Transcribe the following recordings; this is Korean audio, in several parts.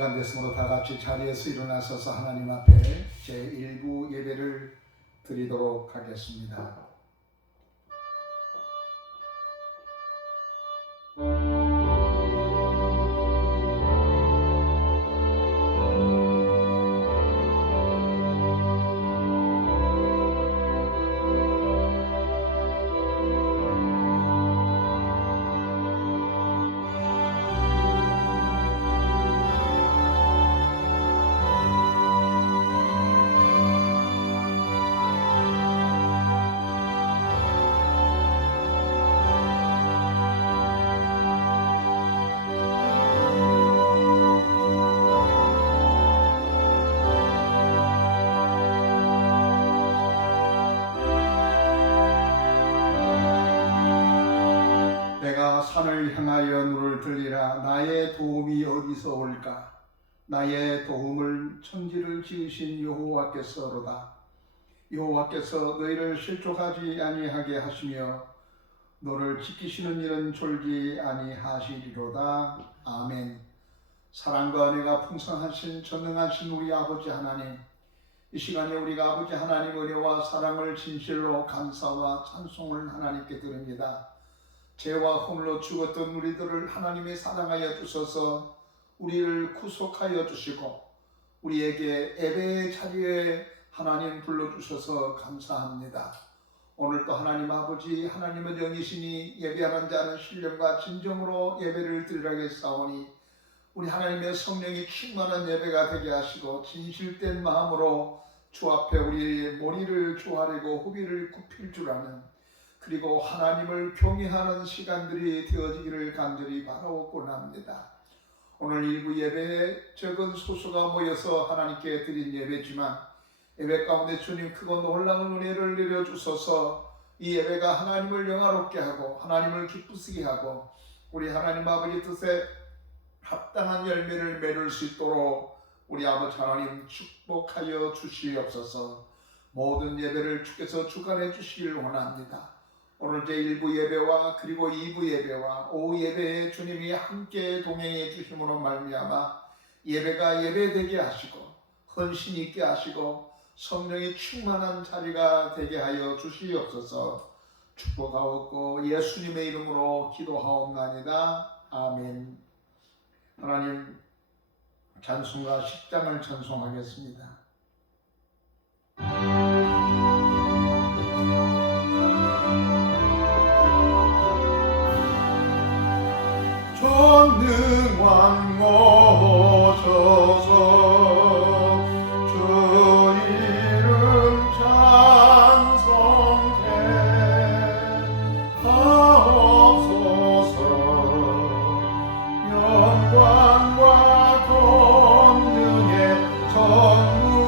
시간 됐으므로 다 같이 자리에서 일어나서서 하나님 앞에 제1부 예배를 드리도록 하겠습니다. 내가 산을 향하여 눈을 들리라. 나의 도움이 어디서 올까? 나의 도움을 천지를 지으신 여호와께서로다. 여호와께서 너희를 실족하지 아니하게 하시며 너를 지키시는 일은 졸지 아니하시리로다. 아멘. 사랑과 은혜가 풍성하신 전능하신 우리 아버지 하나님, 이 시간에 우리가 아버지 하나님 은혜와 사랑을 진실로 감사와 찬송을 하나님께 드립니다. 죄와 허물로 죽었던 우리들을 하나님이 사랑하여 주셔서 우리를 구속하여 주시고 우리에게 예배의 자리에 하나님 불러주셔서 감사합니다. 오늘도 하나님 아버지, 하나님은 영이시니 예배하는 자는 신령과 진정으로 예배를 드리라겠사오니 우리 하나님의 성령이 충만한 예배가 되게 하시고 진실된 마음으로 주 앞에 우리의 머리를 조아리고 후비를 굽힐 줄 아는, 그리고 하나님을 경외하는 시간들이 되어지기를 간절히 바라옵곤 합니다. 오늘 일부 예배에 적은 소수가 모여서 하나님께 드린 예배지만 예배 가운데 주님 크고 놀라운 은혜를 내려주셔서 이 예배가 하나님을 영화롭게 하고 하나님을 기쁘시게 하고 우리 하나님 아버지 뜻에 합당한 열매를 맺을 수 있도록 우리 아버지 하나님 축복하여 주시옵소서. 모든 예배를 주께서 주관해 주시길 원합니다. 오늘 제1부 예배와 그리고 2부 예배와 오후 예배에 주님이 함께 동행해 주심으로 말미암아 예배가 예배되게 하시고 헌신 있게 하시고 성령이 충만한 자리가 되게 하여 주시옵소서. 축복하옵고 예수님의 이름으로 기도하옵나이다. 아멘. 하나님, 찬송가 10장을 찬송하겠습니다. 전능왕 모셔서 주 이름 찬송해 하옵소서. 영광과 권능의 전무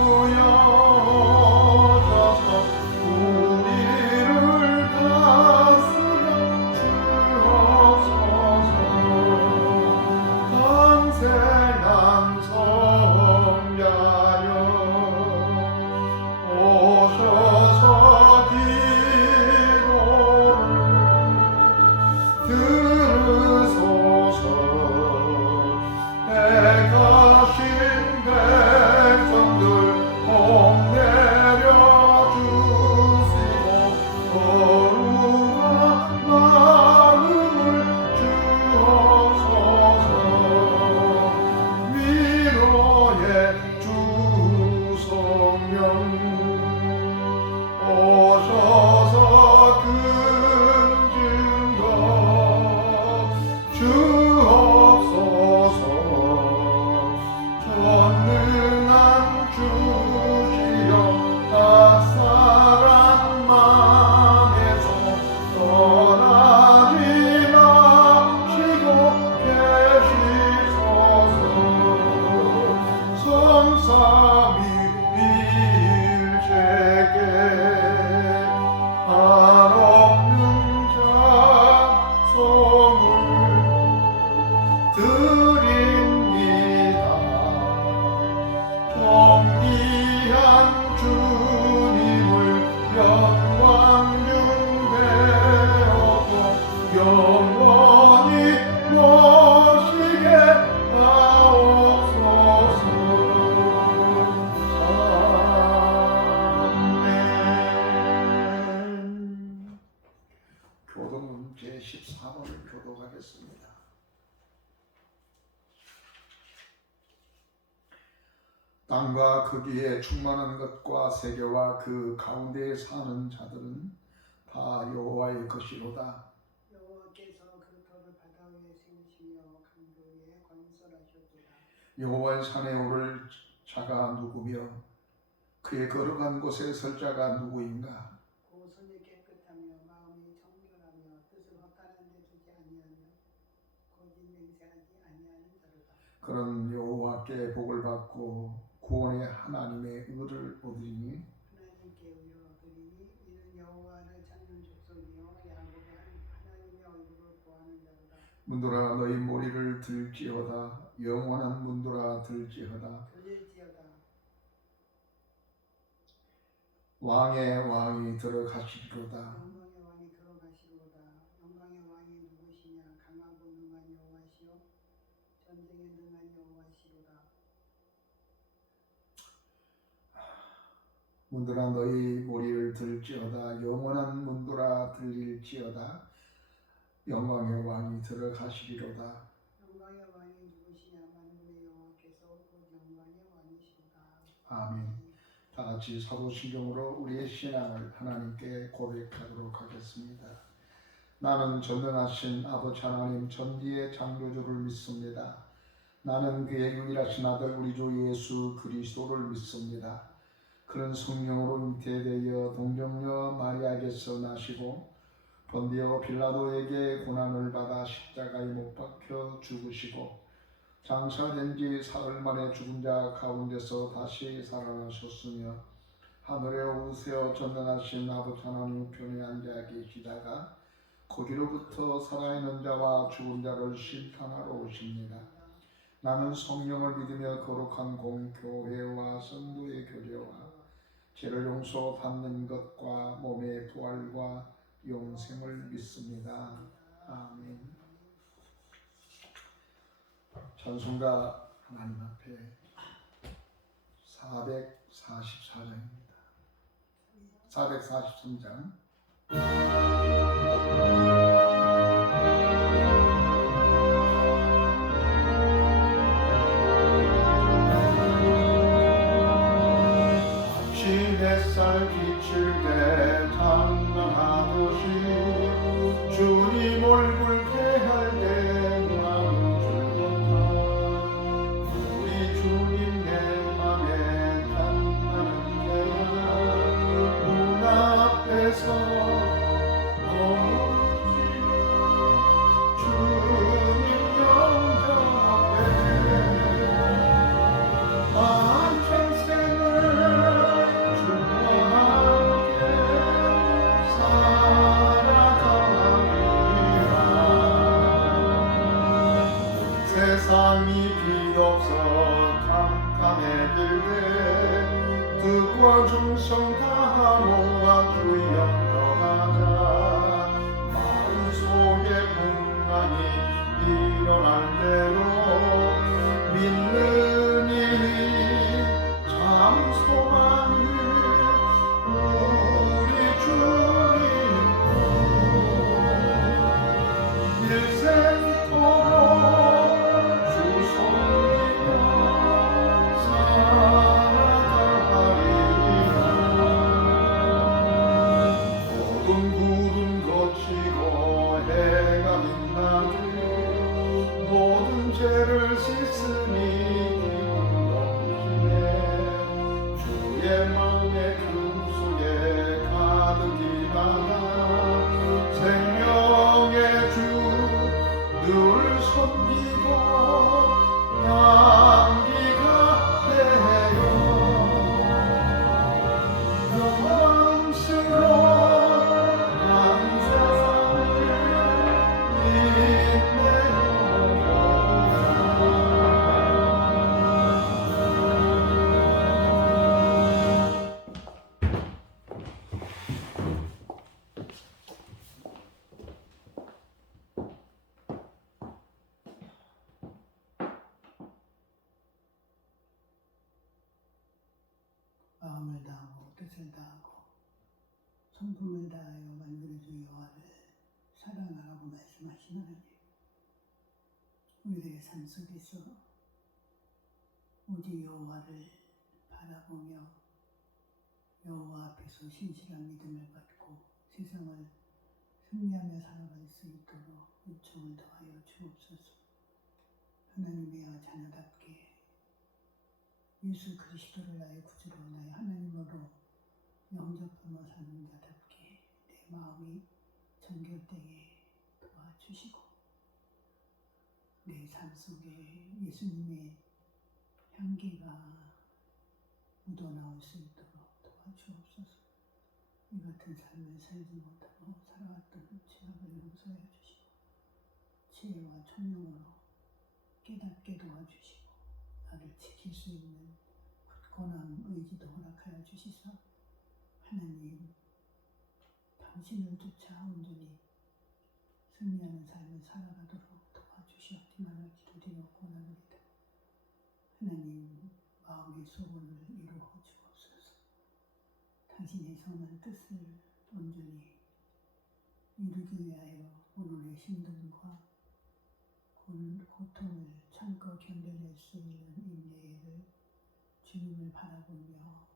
하겠습니다. 땅과 거기에 충만한 것과 세계와 그 가운데에 사는 자들은 다 여호와의 것이로다. 여호와께서 그 터를 바다 위에 세우시며 강도 위에 건설하셨도다. 여호와의 산에 오를 자가 누구며 그의 걸어간 곳에 설 자가 누구인가? 그 손이 깨끗하며 마음이 정결하며 뜻을 헛다른 데 두지 아니하며 거짓 맹세하지 아니하는 자로다. 그런 여호와께 복을 받고 구원의 하나님의 의를 얻으리니 하나님께 의를 얻으리니 이는 여호와를 찾는 족속이요 야곱의 하나님의 얼굴을 구하는 자로다. 문들아 너희 머리를 들지어다 영원한 문들아 들지어다 들릴지어다. 왕의 왕이 들어가시리로다. 영광의 왕이 들어가시리로다. 영광의 왕이 누구시냐? 강하고 능한 여호와시요 전쟁에 능한 여호와시로다. 문들아 너희 머리를 들지어다 영원한 문들아 들릴지어다 영광의 왕이 들어가시리로다. 영광의 왕이 누구시냐? 만군의 여호와께서 곧 영광의 왕이시로다. 아멘. 다 같이 사도신경으로 우리의 신앙을 하나님께 고백하도록 하겠습니다. 나는 전능하신 아버지 하나님 전지의 창조주를 믿습니다. 나는 그의 유일하신 아들 우리 주 예수 그리스도를 믿습니다. 그런 성령으로 잉태되어 동정녀 마리아에게서 나시고 본디오 빌라도에게 고난을 받아 십자가에 못 박혀 죽으시고 장사된 지 사흘 만에 죽은 자 가운데서 다시 살아나셨으며 하늘에 오르세어 전능하신 아버지 하나님 편에 앉아 계시다가 거기로부터 살아있는 자와 죽은 자를 심판하러 오십니다. 나는 성령을 믿으며 거룩한 공교회와 성도의 교제와 죄를 용서받는 것과 몸의 부활과 영생을 믿습니다. 아멘. 찬송가 하나님 앞에 444장입니다. 443장. 햇살 비칠 때 장난하듯이 주님 얼굴 대할 때 마음 즐겁다. 우리 주님 내 맘에 장난하는 때야 문 앞에서 넘어지는 주님 영장 앞에 한평생을 세상이 빛없어 캄캄해질 때 뜻과 충성 다하노가 주 영접하자 마음속에 풍랑이 일어날 대로 믿는 이 참 소망을 우리 주님 일생토록 죄를 씻으니 기쁨 넘치네 주의 마음의 금속에 가득히 받아 생명의 주 늘 섬기고 향기가 되어 영광스러운 한 세상을 빛내어 마음을 다하고 뜻을 다하고 성품을 다하여 만군의 주 여호와를 사랑하라고 말씀하신 하나님, 우리들의 삶 속에서 오직 여호와를 바라보며 여호와 앞에서 신실한 믿음을 갖고 세상을 승리하며 살아갈 수 있도록 은총을 더하여 주옵소서. 하나님의 자녀답게 예수 그리스도를 나의 구주로 나의 하나님으로 영접하며 사는 자답게 내 마음이 정결되게 도와주시고 내 삶 속에 예수님의 향기가 묻어나올 수 있도록 도와주옵소서. 이 같은 삶을 살지 못하고 살아왔던 죄악을 용서해 주시고 지혜와 총명으로 깨닫게 도와주시고 나를 지킬 수 있는 굳건한 의지도 허락하여 주시사 하나님 당신을 쫓아 온전히 승리하는 삶을 살아가도록 도와주시옵기만을 기도드려 원합니다. 하나님 마음의 소원을 이루어 주옵소서. 당신의 선한 뜻을 온전히 이루기 위하여 오늘의 힘듦과 고통을 참고 견뎌낼 수 있는 인내를 주님을 바라보며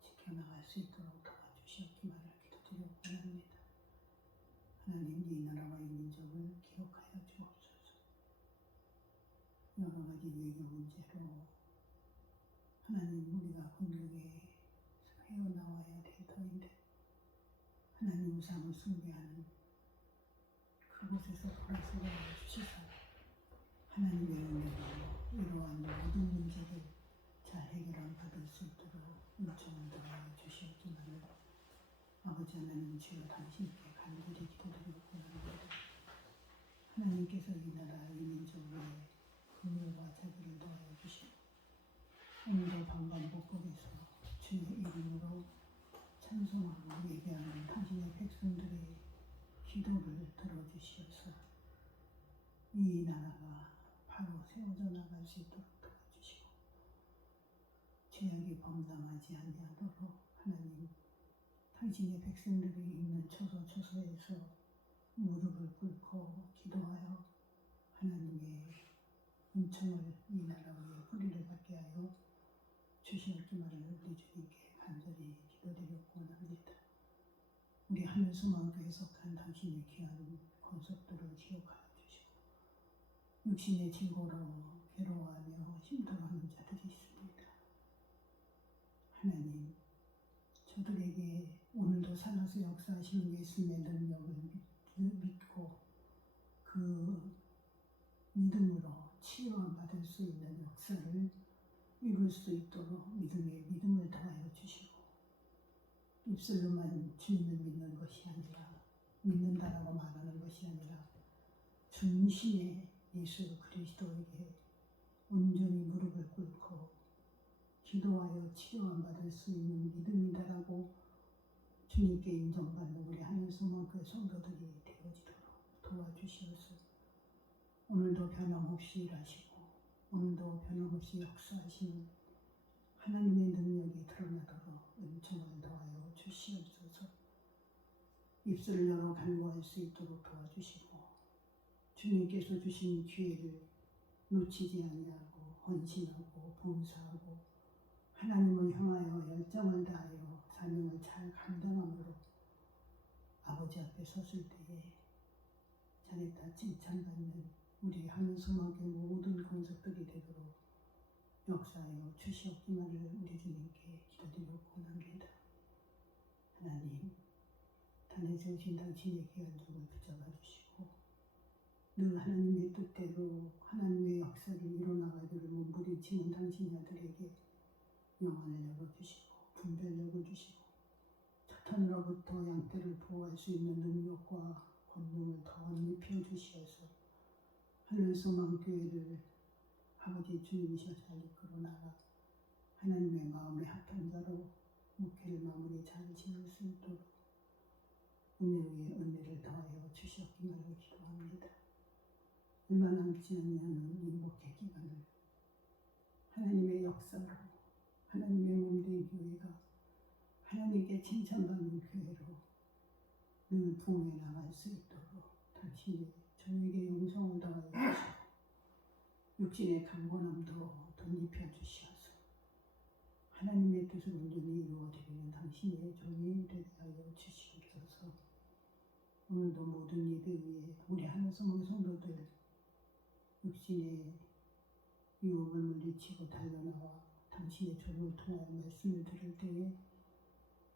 지켜나갈 수 있도록 도와주시옵기만을 기도드려 원합니다. 하나님 이 나라와 이 민족을 기억하여 주옵소서. 여러 가지 외교 문제로 하나님 우리가 공격에 헤어나와야 될 터인데 하나님 우상을 숭배하는 그곳에서 돌아서게 주시사 하나님의 은혜로 이러한 모든 문제를 잘 해결함 받을 수 있도록 은총을 더하여 주시옵기만을 아버지 하나님 주여 당신께 간절히 기도드리고 원합니다. 하나님께서 이 나라 이 민족의 긍휼과 자비를 더하여 주시고 오늘도 방방곡곡에서 주의 이름으로 찬송하고 예배하는 당신의 백성들의 기도를 들어주시어서 이 나라가 바로 세워져 나갈 수 있도록 도와주시고 죄악이 범람하지 아니하도록 하나님 당신의 백성들이 있는 처소처소에서 무릎을 꿇고 기도하여 하나님의 은총을 이 나라 위에 뿌리를 받게 하여 주시옵기만을 우리 주님께 간절히 기도드렸고 원합니다. 우리 하늘소망교에 속한 당신의 귀한 권속들을 기억하여 주시고 육신의 질고로 괴로워하며 힘들어하는 자들이 있습니다. 하나님 저들에게 오늘도 살아서 역사하시는 예수님의 능력을 믿고 그 믿음으로 치유함 받을 수 있는 역사를 이룰 수 있도록 믿음을 더하여 주시고 입술로만 주님을 믿는 것이 아니라 믿는다라고 말하는 것이 아니라 중심의 예수 그리스도에게 온전히 무릎을 꿇고 기도하여 치료함 받을 수 있는 믿음이다라고 주님께 인정받는 우리 하늘소망교회 성도들이 되어지도록 도와주시옵소서. 오늘도 변함없이 일하시고 오늘도 변함없이 역사하시는 하나님의 능력이 드러나도록 은총을 더하여 주시옵소서. 입술을 열어 간구할 수 있도록 도와주시고 주님께서 주신 기회를 놓치지 아니하고 헌신하고 봉사하고 하나님을 향하여 열정을 다하여 사명을 잘 감당함으로 아버지 앞에 섰을 때에 잘했다 칭찬받는 우리 하늘소망교회 모든 권속들이 되도록 역사하여 주시옵기만을 우리 주님께 기도드리고 원합니다. 하나님 단에 세우신 당신의 귀한 종을 붙잡아 주시고 늘 하나님의 뜻대로 하나님의 역사를 이뤄나가기를 몸부림치는 당신의 아들에게 영안을 열어주시고 분별력을 주시고 사탄으로부터 양떼를 보호할 수 있는 능력과 권능을 더 입혀 주시어서 하늘소망교회를 아버지 주님이셔 잘 이끌어 나가 하나님의 마음에 합한 자로 목회를 마무리 잘 지을 수 있도록 은혜 위에 은혜를 더하여 주시옵기만을 기도합니다. 얼마 남지 않는 이 목회 기간을 하나님의 역사로 하나님의 몸된 교회가 하나님께 칭찬받는 교회로 늘 부흥해 나갈 수 있도록 당신의 저에게 용성을 더하여 주시고 육신의 강건함도 덧입혀 주시옵소서. 하나님의 뜻을 온전히 이루어드리는 당신의 종이 되게 하여 주시옵소서. 오늘도 모든 예배 위에 우리 하늘성문 성도들 육신의 유혹을 물리치고 달려나와 당신의 종을 통하여 말씀을 들을 때에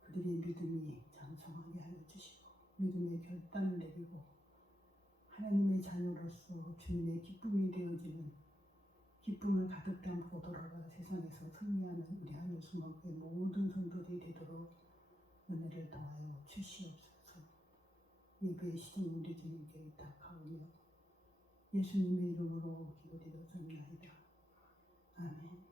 그들의 믿음이 장성하게 하여 주시고 믿음의 결단을 내리고 하나님의 자녀로서 주님의 기쁨이 되어지는 기쁨을 가득 담고 돌아가 세상에서 승리하는 우리 하늘수목의 모든 성도들이 되도록 은혜를 더하여 주시옵소서. 예배의 시간 우리 주님께 의탁하오며 예수님의 이름으로 기도드렸습니다. 아멘.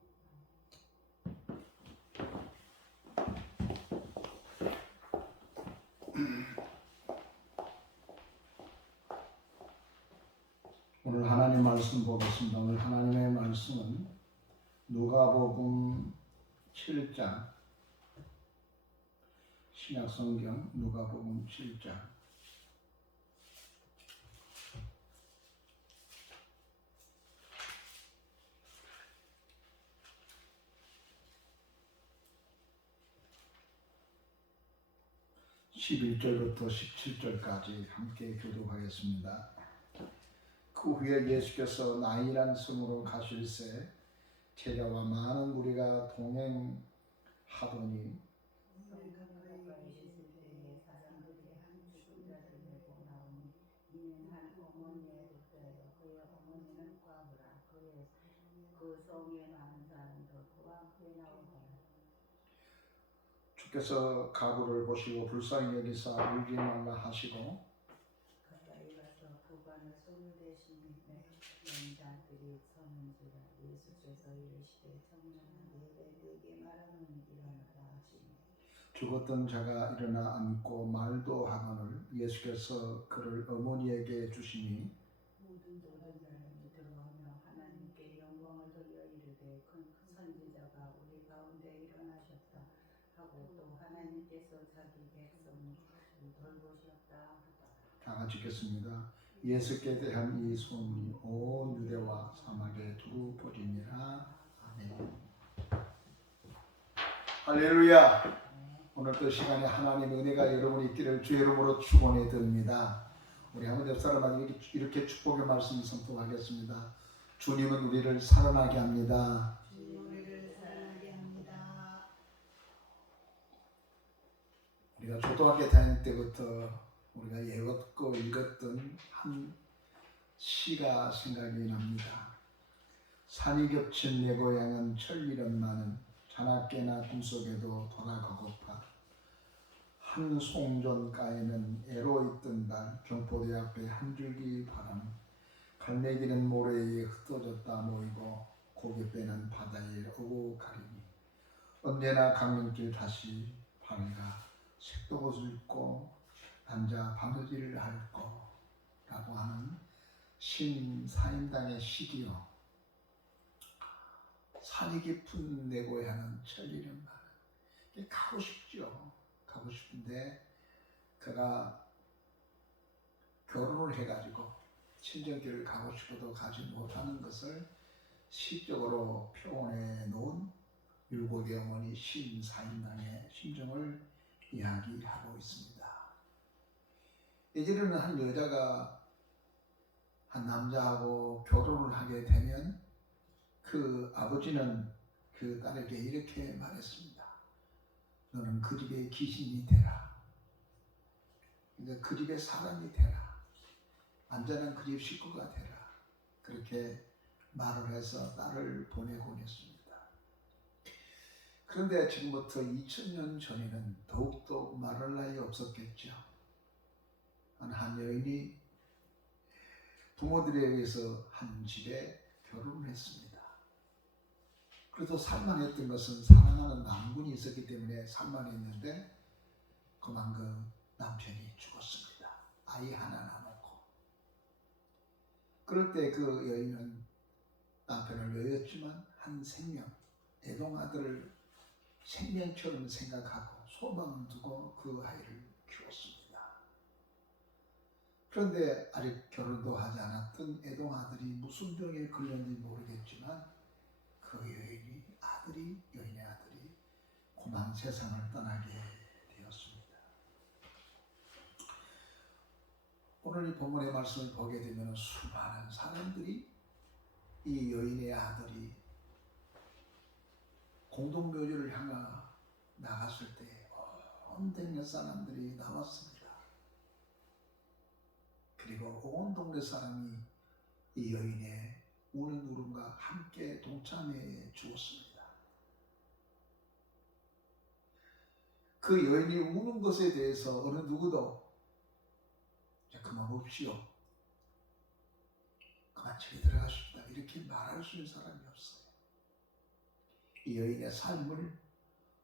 오늘 하나님 말씀 보겠습니다. 오늘 하나님의 말씀은 누가복음 7장, 신약성경 누가복음 7장 11절부터 17절까지 함께 교독하겠습니다. 그 후에 예수께서 나인이란 성으로 가실새 제자와 많은 무리가 동행하더니 주께서 가구를 보시고 불쌍히 여기사 울지 말라 하시고 가까이 가서 부관을 손을 대신 연단들이 서는지라 예수께서 이르시되 청년아 내게 말하노니 일어나라 하시니 죽었던 자가 일어나 앉고 말도 하거늘 예수께서 그를 어머니에게 주시니 모든 사람이 들어가며 하나님께 영광을 돌려 이르되 큰 선지자가 우리 가운데 일어나셨다 하고 또 하나님께서 자기 백성을 돌보셨다 하더라. 다 같이 읽겠습니다. 예수께 대한 이 소문이 온 유대와 사막에 두루 퍼지니라. 아멘. 할렐루야. 오늘도 시간에 하나님의 은혜가 여러분이 있기를 주의 이름으로 축원해 드립니다. 우리 한번 옆 사람한테 이렇게 축복의 말씀 선포하겠습니다. 주님은 우리를 살아나게 합니다. 우리를 사랑하게 합니다. 우리가 초등학교 다닐 때부터 우리가 외웠고 읽었던 한 시가 생각이 납니다. 산이 겹친 내 고향은 철이런 많은 자나깨나 꿈속에도 돌아가고파 한 송전가에는 애로 있던 달 경포대 앞에 한 줄기 바람 갈매기는 모래에 흩어졌다 모이고 고깃배는 바다에 오고 가리니 언제나 강릉길 다시 밝아 색도옷을 입고 앉아 바느질을 할 거라고 하는 신사임당의 시기요. 산이 깊은 내 고향은 천리는 많은 가고 싶죠. 가고 싶은데 그가 결혼을 해가지고 친정길을 가고 싶어도 가지 못하는 것을 시적으로 표현해 놓은 율곡의 어머니 신사임당의 심정을 이야기하고 있습니다. 예전에는 한 여자가 한 남자하고 결혼을 하게 되면 그 아버지는 그 딸에게 이렇게 말했습니다. 너는 그 집의 귀신이 되라. 그러니까 그 집의 사람이 되라. 안전한 그 집 식구가 되라. 그렇게 말을 해서 딸을 보내곤 했습니다. 그런데 지금부터 2000년 전에는 더욱더 말할 나위 없었겠죠. 한 여인이 부모들에 의해서 한 집에 결혼을 했습니다. 그래도 살만했던 것은 사랑하는 남군이 있었기 때문에 살만했는데 그만 그 남편이 죽었습니다. 아이 하나 남았고. 그럴 때 그 여인은 남편을 외였지만 한 생명, 애동아들을 생명처럼 생각하고 소망을 두고 그 아이를 키웠습니다. 그런데 아직 결혼도 하지 않았던 애동 아들이 무슨 병에 걸렸는지 모르겠지만 그 여인의 아들이 고난 세상을 떠나게 되었습니다. 오늘 이 본문의 말씀을 보게 되면 수많은 사람들이 이 여인의 아들이 공동묘지를 향하 나갔을 때 온 동네 사람들이 나왔습니다. 그리고 온 동네 사람이 이 여인의 우는 울음과 함께 동참해 주었습니다. 그 여인이 우는 것에 대해서 어느 누구도 그만 옵시오, 그만 집에 들어가십시다 이렇게 말할 수 있는 사람이 없어요. 이 여인의 삶을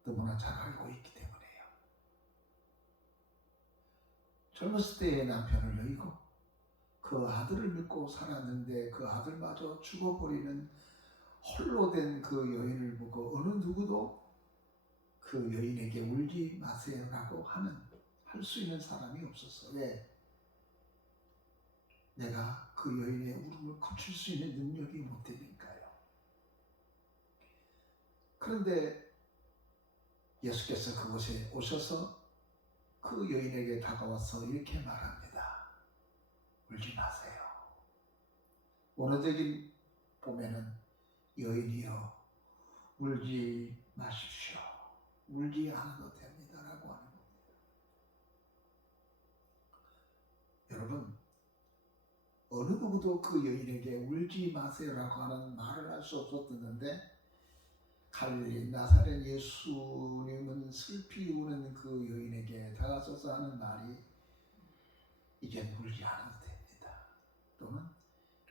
너무나 잘 알고 있기 때문에요. 젊었을 때의 남편을 여의고 그 아들을 믿고 살았는데 그 아들마저 죽어버리는 홀로 된 그 여인을 보고 어느 누구도 그 여인에게 울지 마세요라고 할 수 있는 사람이 없었어. 왜? 내가 그 여인의 울음을 그칠 수 있는 능력이 못 되니까요. 그런데 예수께서 그곳에 오셔서 그 여인에게 다가와서 이렇게 말합니다. 울지 마세요. 원어적인 보면은 여인이여 울지 마십시오. 울지 않아도 됩니다라고 하는 겁니다. 여러분, 어느 누구도 그 여인에게 울지 마세요라고 하는 말을 할 수 없었는데 갈릴리 나사렛 예수님은 슬피 우는 그 여인에게 다가서서 하는 말이 이젠 울지 않아도 됩니다. 또는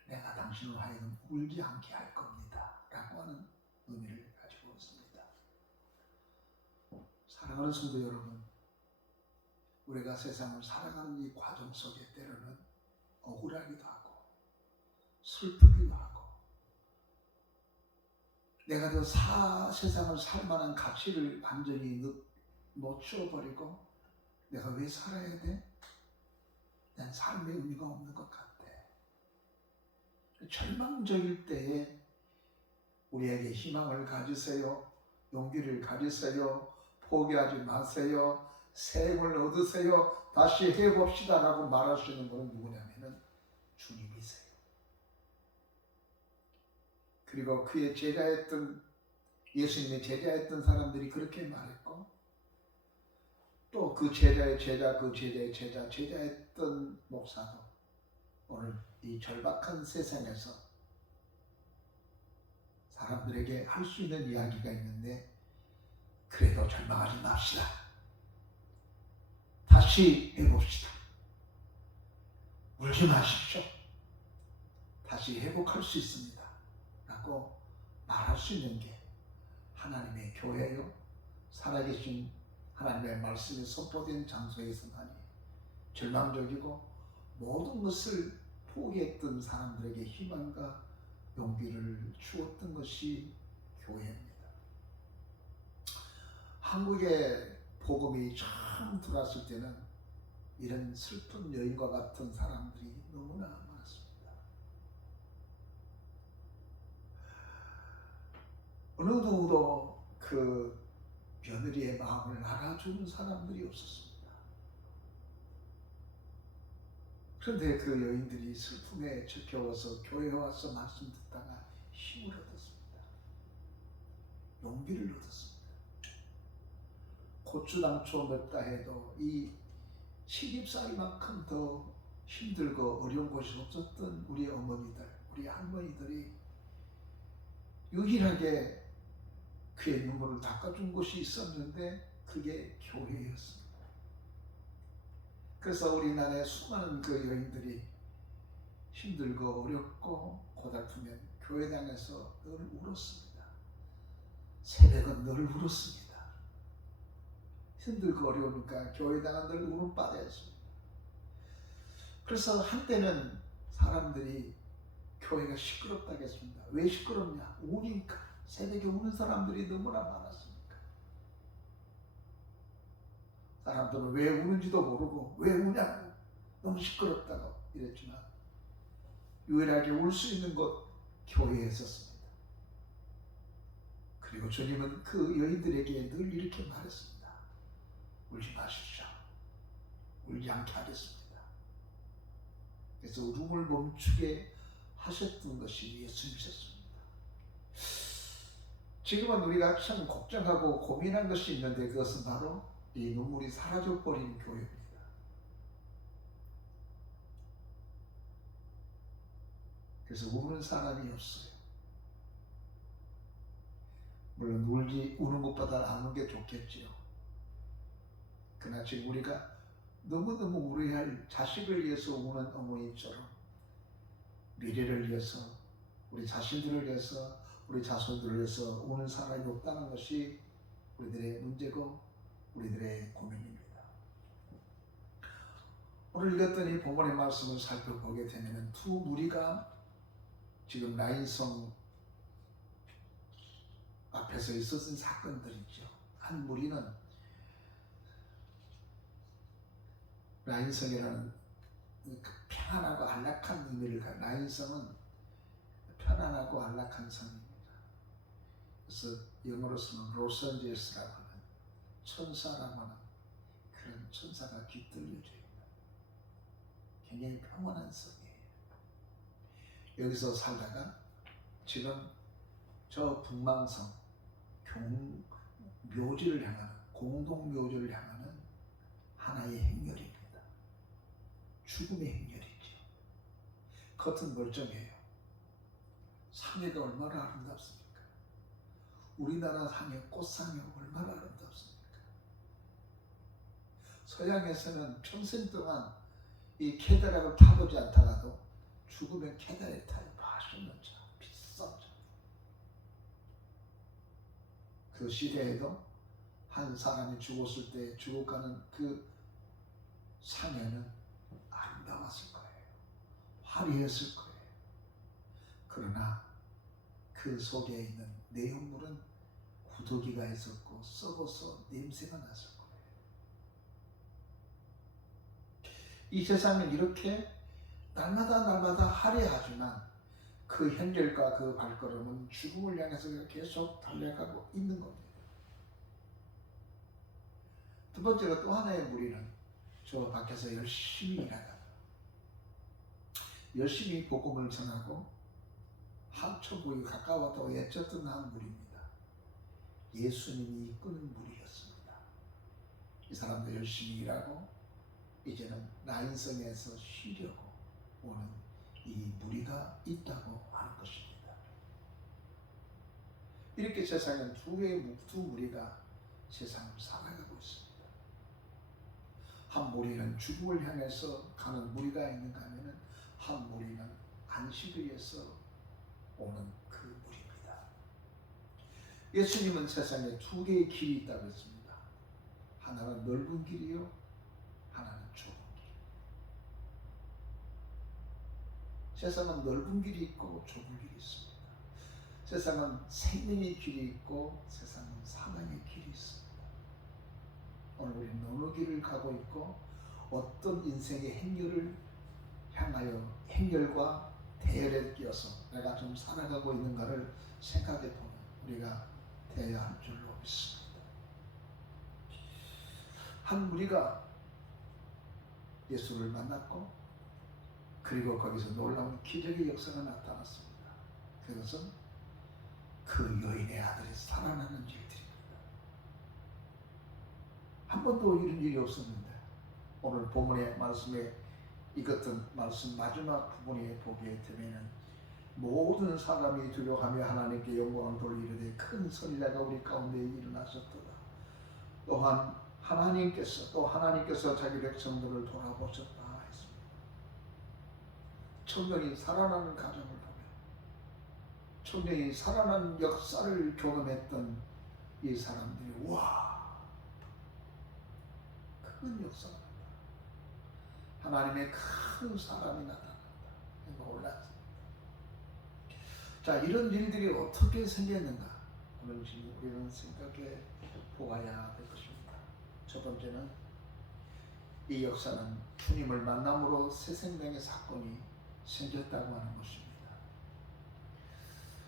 내가 당신을 하여금 울지 않게 할 겁니다 라고 하는 의미를 가지고 있습니다. 사랑하는 성도 여러분, 우리가 세상을 살아가는 이 과정 속에 때로는 억울하기도 하고 슬프기도 하고 내가 더 세상을 살 만한 가치를 완전히 놓쳐버리고 내가 왜 살아야 돼? 난 삶의 의미가 없는 것 같아. 절망적일 때에 우리에게 희망을 가지세요. 용기를 가지세요. 포기하지 마세요. 새 힘을 얻으세요. 다시 해봅시다 라고 말할 수 있는 분은 누구냐면은 주님이세요. 그리고 그의 제자였던 예수님의 제자였던 사람들이 그렇게 말했고 또 그 제자의 제자, 그 제자의 제자였던 목사도 오늘 이 절박한 세상에서 사람들에게 할 수 있는 이야기가 있는데 그래도 절망하지 맙시다. 다시 해봅시다. 울지 마십시오. 다시 회복할 수 있습니다. 라고 말할 수 있는 게 하나님의 교회요. 살아계신 하나님의 말씀이 선포된 장소에서만이 절망적이고 모든 것을 포기했던 사람들에게 희망과 용기를 주었던 것이 교회입니다. 한국에 복음이 처음 들어왔을 때는 이런 슬픈 여인과 같은 사람들이 너무나 많았습니다. 어느 누구도 그 며느리의 마음을 알아주는 사람들이 없었습니다. 그런데 그 여인들이 슬픔에 지켜워서 교회에 와서 말씀 듣다가 힘을 얻었습니다. 용기를 얻었습니다. 고추당초 맵다 해도 이 시집살이만큼 더 힘들고 어려운 곳이 없었던 우리 어머니들, 우리 할머니들이 유일하게 그의 눈물을 닦아준 곳이 있었는데 그게 교회였습니다. 그래서 우리나라의 수많은 그 여인들이 힘들고 어렵고 고달프면 교회당에서 늘 울었습니다. 새벽은 늘 울었습니다. 힘들고 어려우니까 교회당은 늘 울음바다였습니다. 그래서 한때는 사람들이 교회가 시끄럽다고 했습니다. 왜 시끄럽냐? 우니까. 새벽에 우는 사람들이 너무나 많았으니까. 사람들은 왜 우는지도 모르고 왜 우냐고 너무 시끄럽다고 이랬지만 유일하게 울 수 있는 곳 교회에 있었습니다. 그리고 주님은 그 여인들에게 늘 이렇게 말했습니다. 울지 마십시오. 울지 않게 하겠습니다. 그래서 울음을 멈추게 하셨던 것이 예수님이셨습니다. 지금은 우리가 참 걱정하고 고민한 것이 있는데 그것은 바로 이 눈물이 사라져버린 교회입니다. 그래서 우는 사람이 없어요. 물론 우는 것보다 안 우는 게 좋겠지요. 그러나 지금 우리가 너무너무 우려야 할 자식을 위해서 우는 어머니처럼 미래를 위해서 우리 자신들을 위해서 우리 자손들을 위해서 우는 사람이 없다는 것이 우리들의 문제고 우리들의 고민입니다. 오늘 읽었던 이 본문의 말씀을 살펴보게 되면 두 무리가 지금 라인성 앞에서 있었던 사건들이죠. 한 무리는 라인성이라는 편안하고 안락한 의미를 가진 라인성은 편안하고 안락한 성입니다. 그래서 영어로서는 로스앤젤레스라고 하는 천사라고 하는 그런 천사가 깃들여져 있는 굉장히 평안한 성이에요. 여기서 살다가 지금 저 북망성 묘지를 향하는 공동묘지를 향하는 하나의 행렬입니다. 죽음의 행렬이죠. 겉은 멀쩡해요. 상해가 얼마나 아름답습니까? 우리나라 상해, 꽃상해 얼마나 아름답습니까? 서양에서는 평생 동안 이 케다락을 타보지 않다가도 죽으면 케다락에 타요. 맛있는 차, 비싼 차. 그 시대에도 한 사람이 죽었을 때 죽어가는 그 상해는 아름다웠을 거예요. 화려했을 거예요. 그러나 그 속에 있는 내용물은 구더기가 있었고 썩어서 냄새가 났을 거예요. 이 세상은 이렇게 날마다 화려하지만 그 현실과 그 발걸음은 죽음을 향해서 계속 달려가고 있는 겁니다. 두 번째로 또 하나의 무리는 저 밖에서 열심히 일하다가 열심히 복음을 전하고 한초부에 가까웠다고 애썼던 한 무리입니다. 예수님이 이끄는 무리였습니다. 이 사람도 열심히 일하고 이제는 라인성에서 쉬려고 오는 이 무리가 있다고 하는 것입니다. 이렇게 세상엔 두 무리가 세상을 살아가고 있습니다. 한 무리는 죽음을 향해서 가는 무리가 있는가 하면 한 무리는 안식을 위해서 오는 그 무리입니다. 예수님은 세상에 두 개의 길이 있다고 했습니다. 하나는 넓은 길이요, 하나는 좁은 길. 세상은 넓은 길이 있고 좁은 길이 있습니다. 세상은 생명의 길이 있고 세상은 사망의 길이 있습니다. 오늘 우리는 어느 길을 가고 있고 어떤 인생의 행렬을 향하여 행렬과 대열에 끼어서 내가 좀 살아가고 있는가를 생각해 보면 우리가 되어야 할 줄로 믿습니다. 한 무리가 예수를 만났고 그리고 거기서 놀라운 기적의 역사가 나타났습니다. 그것은 그 여인의 아들이 살아나는 일들입니다. 한 번도 이런 일이 없었는데 오늘 본문의 말씀에 읽었던 말씀 마지막 부분에 보게 되면 모든 사람이 두려워하며 하나님께 영광을 돌리려되 큰 선지자가 우리 가운데 일어나셨도다. 또한 하나님께서 자기 백성들을 돌아보셨다 했습니다. 청년이 살아나는 가정을 보며 청년이 살아나는 역사를 경험했던 이 사람들이 와, 큰 역사가 난다. 하나님의 큰 사람이 나타난다. 놀랐습니다. 자, 이런 일들이 어떻게 생겼는가? 오늘 지금 우리는 생각해 보아야 될 것입니다. 첫 번째는 이 역사는 주님을 만남으로 새 생명의 사건이 생겼다고 하는 것입니다.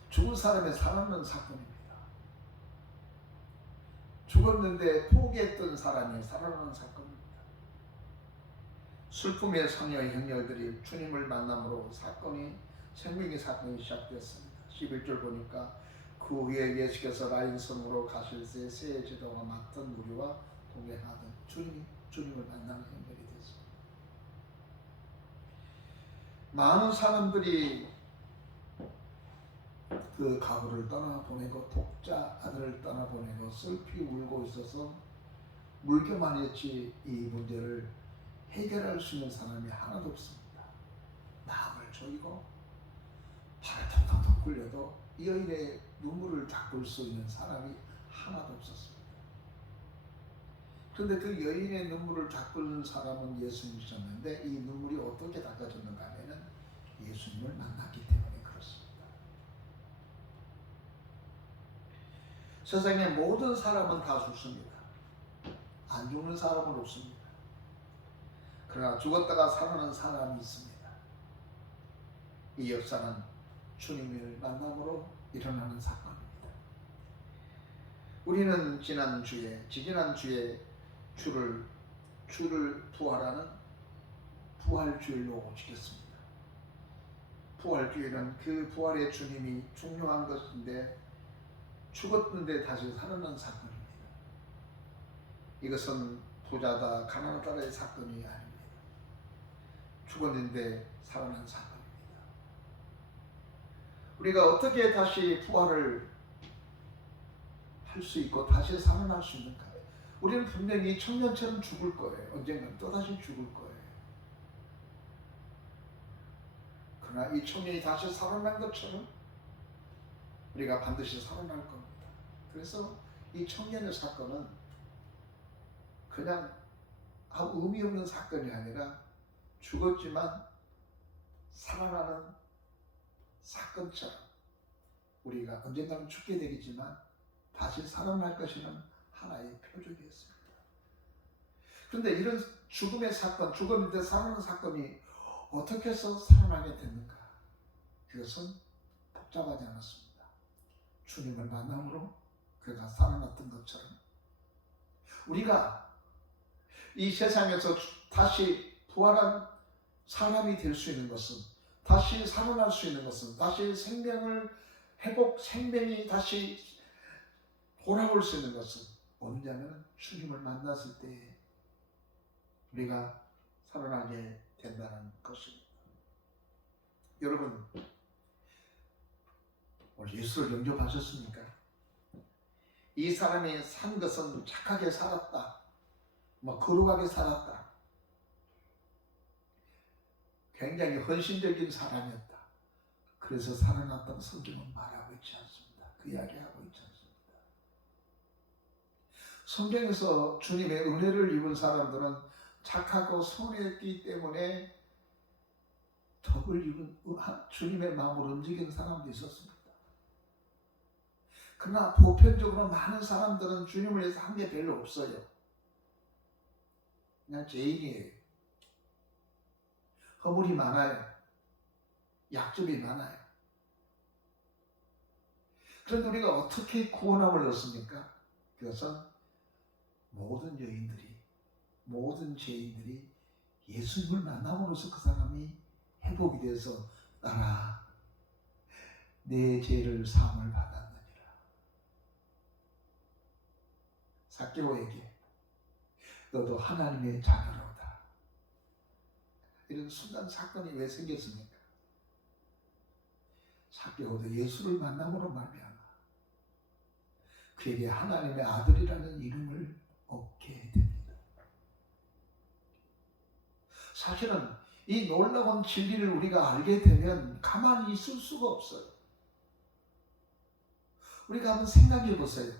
죽은 사람의 살아나는 사건입니다. 죽었는데 포기했던 사람이 살아나는 사건입니다. 슬픔의 상여 형녀들이 주님을 만남으로 생명의 사건이 시작되었습니다. 11절 보니까 그 후에 예수께서 라인성으로 가실 때 새 제도와 맡은 우리와 동행하던 주님을 만나는 연결이 됐습니다. 많은 사람들이 그 가부를 떠나보내고 독자 아들을 떠나보내고 슬피 울고 있어서 물겨만 했지 이 문제를 해결할 수 있는 사람이 하나도 없습니다. 마음을 조이고 발을 텅텅텅 굴려도 이 여인의 눈물을 닦을 수 있는 사람이 하나도 없었습니다. 그런데 그 여인의 눈물을 닦는 사람은 예수님이셨는데 이 눈물이 어떻게 닦아졌는가 하면 예수님을 만났기 때문에 그렇습니다. 세상의 모든 사람은 다 죽습니다. 안 죽는 사람은 없습니다. 그러나 죽었다가 살아나는 사람이 있습니다. 이 역사는 주님을 만남으로 일어나는 사건입니다. 우리는 지난 주에 주를 부활하는 부활주일로 지켰습니다. 부활주일은 그 부활의 주님이 중요한 것인데 죽었는데 다시 살아난 사건입니다. 이것은 부자다 가난하다의 사건이 아닙니다. 죽었는데 살아난 사건입니다. 우리가 어떻게 다시 부활을 할 수 있고 다시 살아날 수 있는가? 우리는 분명히 청년처럼 죽을 거예요. 언젠가는 또다시 죽을 거예요. 그러나 이 청년이 다시 살아난 것처럼 우리가 반드시 살아날 겁니다. 그래서 이 청년의 사건은 그냥 아무 의미 없는 사건이 아니라 죽었지만 살아나는 사건처럼 우리가 언젠가는 죽게 되겠지만 다시 살아날 것이라는 하나의 표적이었습니다. 그런데 이런 죽음의 사건, 죽었는데 살아나는 사건이 어떻게 해서 살아나게 됐는가? 그것은 복잡하지 않았습니다. 주님을 만남으로 그가 살아났던 것처럼 우리가 이 세상에서 다시 부활한 사람이 될 수 있는 것은, 다시 살아날 수 있는 것은, 다시 생명이 다시 돌아올 수 있는 것은 언제냐면 주님을 만났을 때 우리가 살아나게 된다는 것입니다. 여러분, 오늘 예수를 영접하셨습니까? 이 사람이 산 것은 착하게 살았다, 거룩하게 살았다, 굉장히 헌신적인 사람이었다, 그래서 살아났다고 성경은 말하고 있지 않습니다. 그 이야기하고 있지 않습니다. 성경에서 주님의 은혜를 입은 사람들은 착하고 선했기 때문에 덕을 입은 주님의 마음을 움직이는 사람도 있었습니다. 그러나 보편적으로 많은 사람들은 주님을 위해서 한 게 별로 없어요. 그냥 죄인이에요. 허물이 많아요. 약점이 많아요. 그런데 우리가 어떻게 구원함을 얻습니까? 그것은 모든 죄인들이 예수님을 만남으로써 그 사람이 회복이 돼서 나라 내 죄를 사함을 받았느니라. 삭개오에게 너도 하나님의 자녀로다. 이런 순간 사건이 왜 생겼습니까? 삭개오도 예수를 만남으로 말미암아 그에게 하나님의 아들이라는 이름을 얻게 됩니다. 사실은 이 놀라운 진리를 우리가 알게 되면 가만히 있을 수가 없어요. 우리가 한번 생각해 보세요.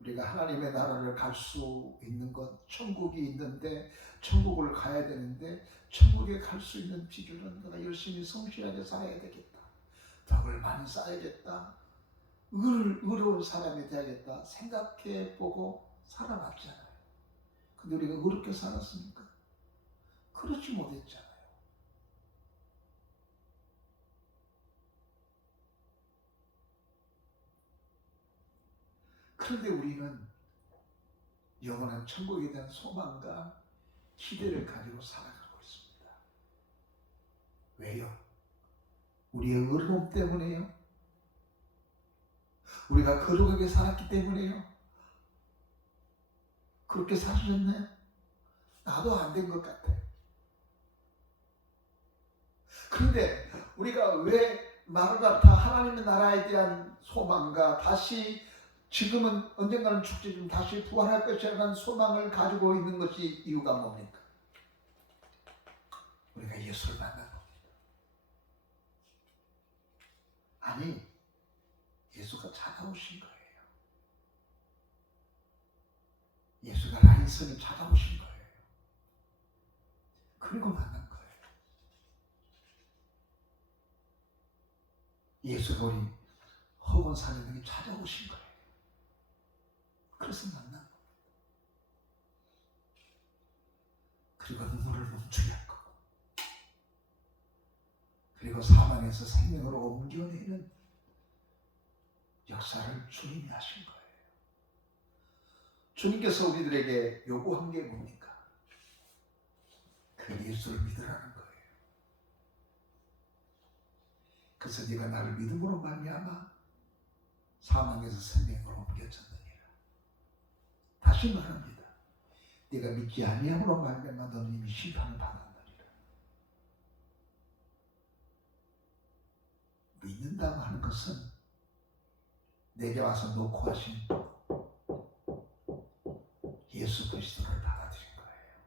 우리가 하나님의 나라를 갈 수 있는 것, 천국이 있는데 천국을 가야 되는데 천국에 갈 수 있는 비결은 내가 열심히 성실하게 살아야 되겠다, 덕을 많이 쌓아야겠다, 의로운 사람이 되야겠다 생각해 보고 살아왔잖아요. 근데 우리가 어렵게 살았습니까? 그렇지 못했잖아요. 그런데 우리는 영원한 천국에 대한 소망과 기대를 가지고 살아가고 있습니다. 왜요? 우리의 어려움 때문에요? 우리가 거룩하게 살았기 때문에요? 그렇게 사셨나요? 나도 안 된 것 같아요. 그런데 우리가 왜 마르다타 하나님의 나라에 대한 소망과 다시 지금은 언젠가는 죽지만 다시 부활할 것이라는 소망을 가지고 있는 것이 이유가 뭡니까? 우리가 예수를 만난 겁니다. 아니, 예수가 찾아오신 거예요. 예수가 라인성이 찾아오신 거예요. 그리고 만난 거예요. 예수가 우리 허건 사람에게 찾아오신 거예요. 그래서 만난 겁니다. 그리고 눈물을 멈추게 할 거고, 그리고 사망에서 생명으로 옮겨내는 역사를 주님이 하신 거예요. 주님께서 우리들에게 요구한 게 뭡니까? 그 예수를 믿으라는 거예요. 그래서 네가 나를 믿음으로 말미암아 사망에서 생명으로 옮겨졌느니라. 다시 말합니다. 네가 믿지 아니함으로 말미암아 너는 이미 심판을 받았느니라. 믿는다고 하는 것은 내게 와서 놓고 하신 예수 그리스도를 받아들인 거예요.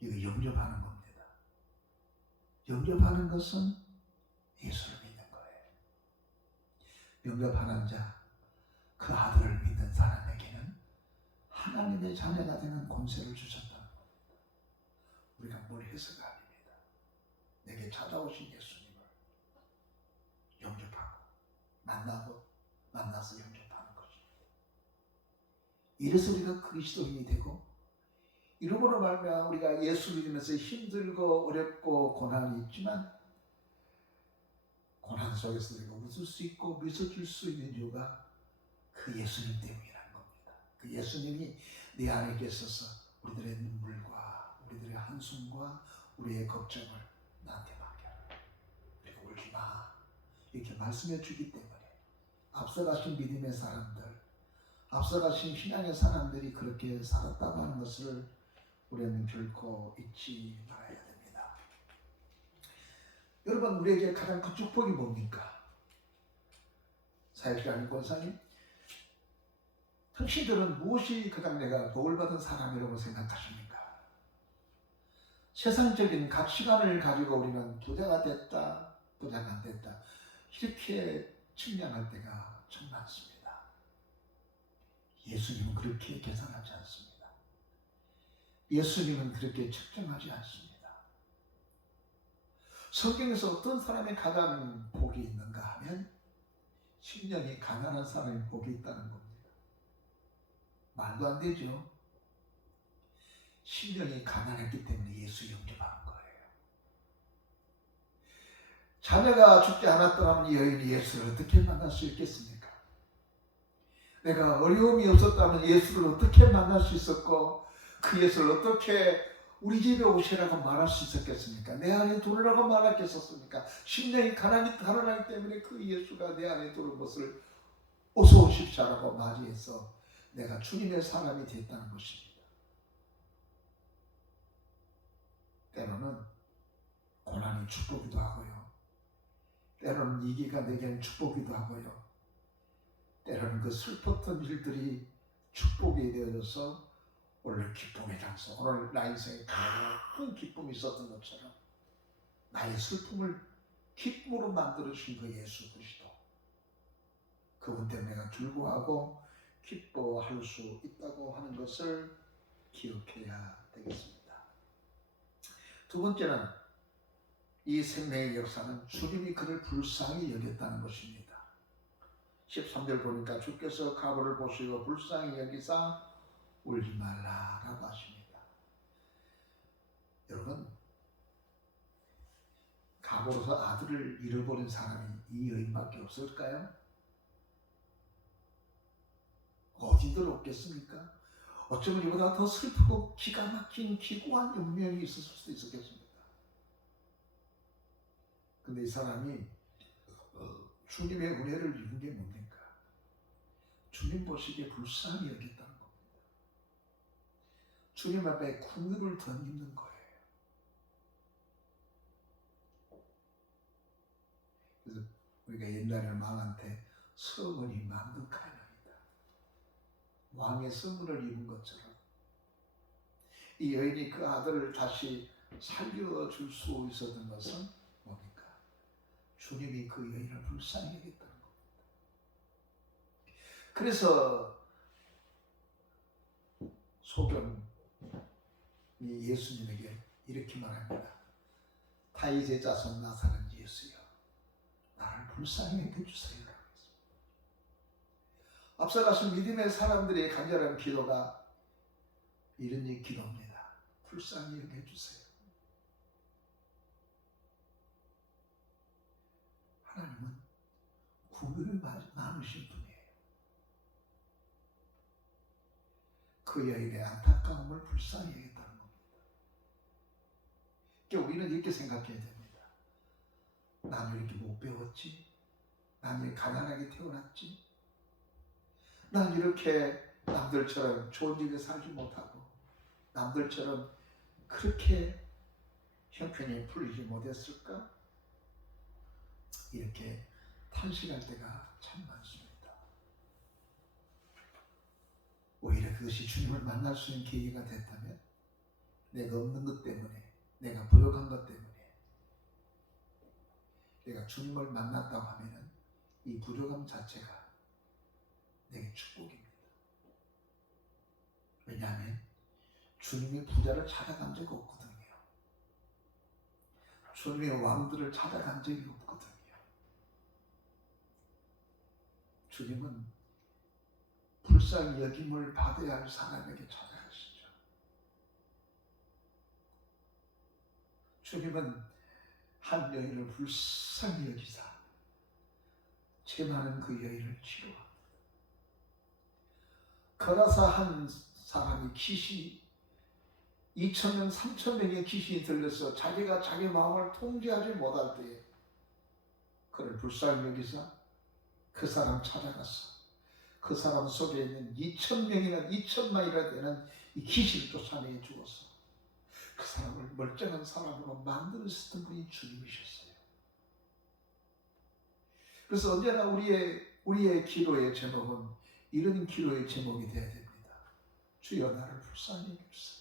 이거 영접하는 겁니다. 영접하는 것은 예수를 믿는 거예요. 영접하는 자, 그 아들을 믿는 사람에게는 하나님의 자녀가 되는 권세를 주셨다는 겁니다. 우리가 뭘 해서가 아닙니다. 내게 찾아오신 예수님을 영접하고 만나서 영접하는 것입니다. 이래서 우리가 그리스도인이 되고, 이러므로 말미암아 우리가 예수 믿으면서 힘들고 어렵고 고난이 있지만 고난 속에서 우리가 웃을 수 있고 미소질 수 있는 이유가 그 예수님 때문이라는 겁니다. 그 예수님이 내 안에 계셔서 우리들의 눈물과 우리들의 한숨과 우리의 걱정을 나한테 맡겨라. 그리고 울지 마. 이렇게 말씀해 주기 때문에 앞서가신 믿음의 사람들, 앞서가신 신앙의 사람들이 그렇게 살았다고 하는 것을 우리는 결코 잊지 말아야 됩니다. 여러분, 우리에게 가장 큰 축복이 뭡니까? 사역자님, 권사님, 당신들은 무엇이 가장 내가 복을 받은 사람이라고 생각하십니까? 세상적인 가치관을 가지고 우리는 부자가 됐다, 부자가 안 됐다, 이렇게 측량할 때가 참 많습니다. 예수님은 그렇게 계산하지 않습니다. 예수님은 그렇게 측정하지 않습니다. 성경에서 어떤 사람이 가장 복이 있는가 하면 심령이 가난한 사람이 복이 있다는 겁니다. 말도 안 되죠. 심령이 가난했기 때문에 예수 영접하는 거예요. 자녀가 죽지 않았더라면 여인이 예수를 어떻게 만날 수 있겠습니까? 내가 어려움이 없었다면 예수를 어떻게 만날 수 있었고, 그 예수를 어떻게 우리 집에 오시라고 말할 수 있었겠습니까? 내 안에 들으라고 말했겠었습니까? 심령이 가난하기 때문에 그 예수가 내 안에 들어온 것을 어서 오십시오라고 맞이해서 내가 주님의 사람이 됐다는 것입니다. 때로는 고난이 축복이기도 하고요. 때로는 위기가 내게는 축복이기도 하고요. 때로는 그 슬펐던 일들이 축복이 되어져서 오늘 기쁨의 장소, 오늘 나 인생에 큰 기쁨이 있었던 것처럼 나의 슬픔을 기쁨으로 만들어주신 그 예수 그리스도, 그분 때문에 내가 즐거워하고 기뻐할 수 있다고 하는 것을 기억해야 되겠습니다. 두 번째는 이 생명의 역사는 주님이 그를 불쌍히 여겼다는 것입니다. 13절 보니까 주께서 가부를 보시고 불쌍히 여기사 울지 말라라고 하십니다. 여러분, 과거로서 아들을 잃어버린 사람이 이 여인밖에 없을까요? 어디들 없겠습니까? 어쩌면 이보다 더 슬프고 기가 막힌 기구한 운명이 있었을 수도 있었겠습니다. 근데 이 사람이 주님의 은혜를 입은 게 뭡니까? 주님 보시기에 불쌍히 여겼다는 겁니다. 주님 앞에 궁유를 던지는 거예요. 그래서 우리가 옛날에 왕한테 서문이 만극하였나이다. 왕의 서문을 입은 것처럼 이 여인이 그 아들을 다시 살려줄 수 있었던 것은 뭡니까? 주님이 그 여인을 불쌍히 여겼다는 겁니다. 그래서 소경이 예수님에게 이렇게 말합니다. 다윗의 자손 나사렛 예수여, 나를 불쌍히 여겨주세요. 앞서가신 믿음의 사람들의 간절한 기도가 이런 기도입니다. 불쌍히 여겨주세요. 하나님은 궁유를 나누신 분이에요. 그 여인의 안타까움을 불쌍히 여겼다는 겁니다. 그러니까 우리는 이렇게 생각해야 됩니다. 나는 이렇게 못 배웠지? 나는 이렇게 가난하게 태어났지? 난 이렇게 남들처럼 좋은 집에 살지 못하고 남들처럼 그렇게 형편이 풀리지 못했을까? 이렇게 탄식할 때가 참 많습니다. 오히려 그것이 주님을 만날 수 있는 계기가 됐다면 내가 없는 것 때문에, 내가 부족한 것 때문에 내가 주님을 만났다고 하면 이 부족함 자체가 내게 축복입니다. 왜냐하면 주님이 부자를 찾아간 적이 없거든요. 주님의 왕들을 찾아간 적이 없거든요. 주님은 불쌍히 여김을 받아야 할 사람에게 찾아가시죠. 주님은 한 여인을 불쌍히 여기사 죄 많은 그 여인을 치료합니다. 거라사 한 사람이 귀신이 2,000명, 3,000명의 귀신이 들려서 자기가 자기 마음을 통제하지 못할 때에 그를 불쌍히 여기사 그 사람 찾아가서 그 사람 속에 있는 2,000명이나 2,000만이나 되는 이 귀신을 쫓아내 주어서 그 사람을 멀쩡한 사람으로 만드셨던 분이 주님이셨어요. 그래서 언제나 우리의 기도의 제목은 이런 기도의 제목이 되어야 됩니다. 주여 나를 불쌍히 여기소서.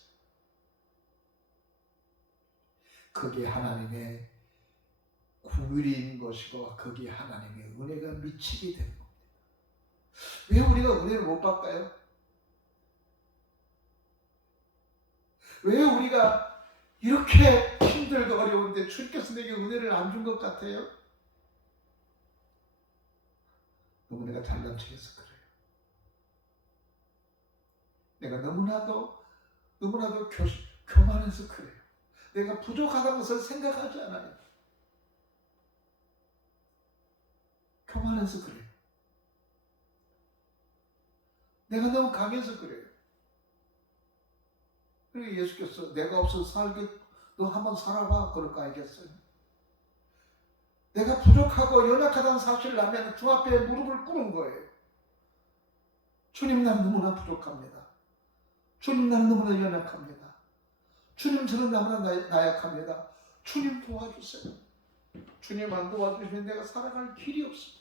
그게 하나님의 궁율이 있는 것이고 거기에 하나님의 은혜가 미치게 되는 겁니다. 왜 우리가 은혜를 못 받까요? 왜 우리가 이렇게 힘들고 어려운데 주님께서 내게 은혜를 안 준 것 같아요? 너무 내가 잘난 척해서 그래요. 내가 너무나도 교만해서 그래요. 내가 부족하다는 것을 생각하지 않아요. 교만해서 그래요. 내가 너무 강해서 그래요. 그리고 예수께서 내가 없어서 살게 너 한번 살아봐 그럴 거 알겠어요? 내가 부족하고 연약하다는 사실을 알면 주 앞에 무릎을 꿇은 거예요. 주님 나는 너무나 부족합니다. 주님 나는 너무나 연약합니다. 주님 저는 너무나 나약합니다. 주님 도와주세요. 주님 안 도와주시면 내가 살아갈 길이 없습니다.